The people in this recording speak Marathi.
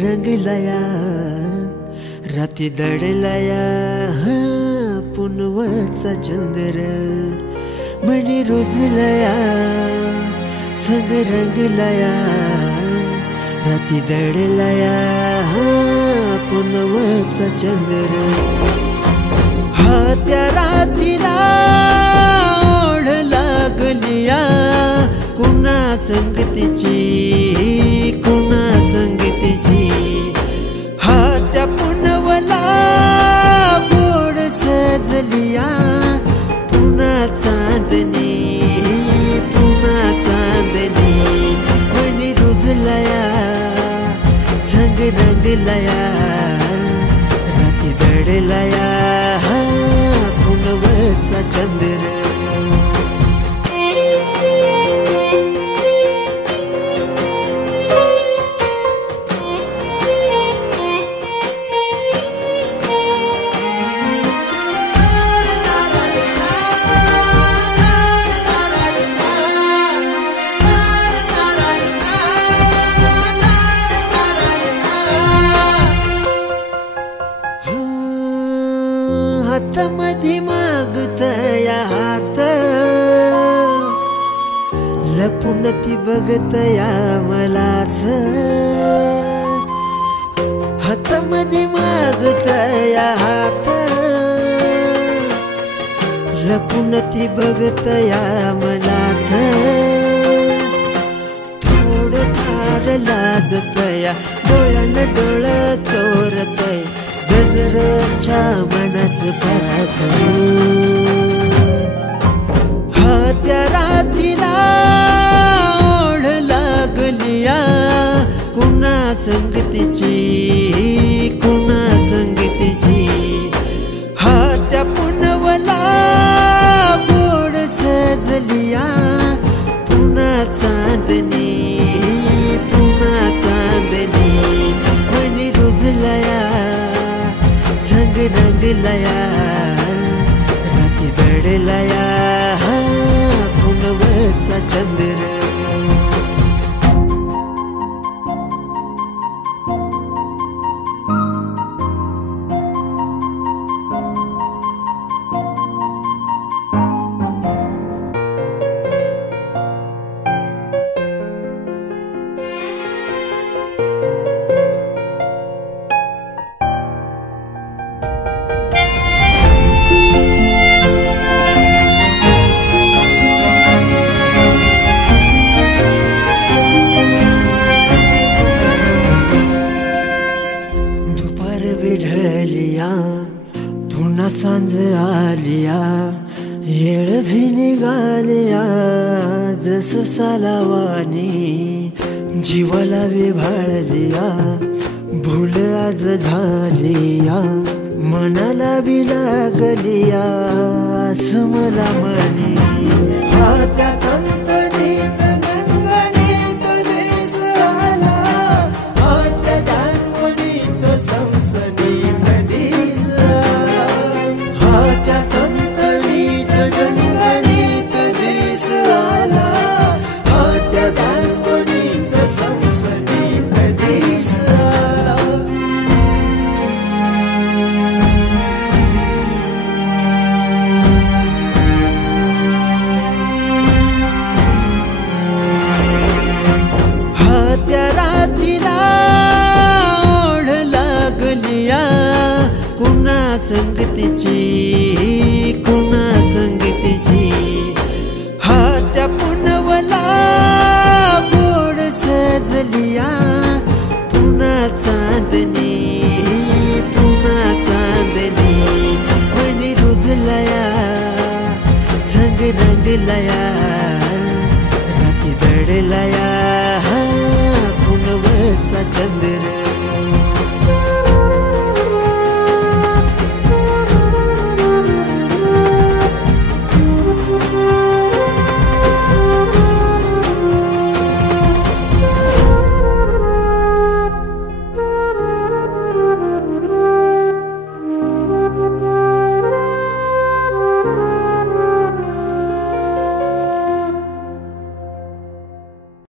रंगलाया राती दडलाया पुनवचा चंद्र मणी रुजलाया संग रंगलाया राती दडलाया पुनवचा चंद्र हा त्या रातीला ओढ लागलिया कुणा संगतीची कुणा संगतीची हा त्या पुनवला गोड सजलिया पुन्हा चांदणी मणी रुजलाया संग रंगलाया राती दडलाया पुनवचा चंद्र हातामध्ये मागतया हात लपून ती बघतया मलाच हातामध्ये मागतया हात लपून ती बघतया मलाच थोडं फार लाजतया डोळ्यानं डोळ चोरतय गजरच्या मनाचं पाखरू हा त्या रातीला ओढ लागलिया कुणा संगतीची कुणा संगतीची हा त्या पुनवला गोड सजलिया पुन्हा चांदणी मणी रुजलाया संग रंगलाया राती दडलाया पुनवचा चंद्र विढलिया पुन्हा सांज आलिया येळ भी निघालिया जस सालावानी जीवाला विभाळलिया भूल आज झालिया मनाला बी लागलिया असं मला म्हणे हा त्या कंकणीत गणगणित देस आला हा त्या दानवणीत संसनीत दिस आला हा त्या कंकणीत गणगणित देस आला हा त्या दानवणीत संसनीत दिस आला त्या रातीला ओढ लागलिया कुणा संगतीची कुणा संगतीची हा त्या पुनवला गोड सजलिया पुन्हा चांदणी मणी रुजलाया संग रंगलाया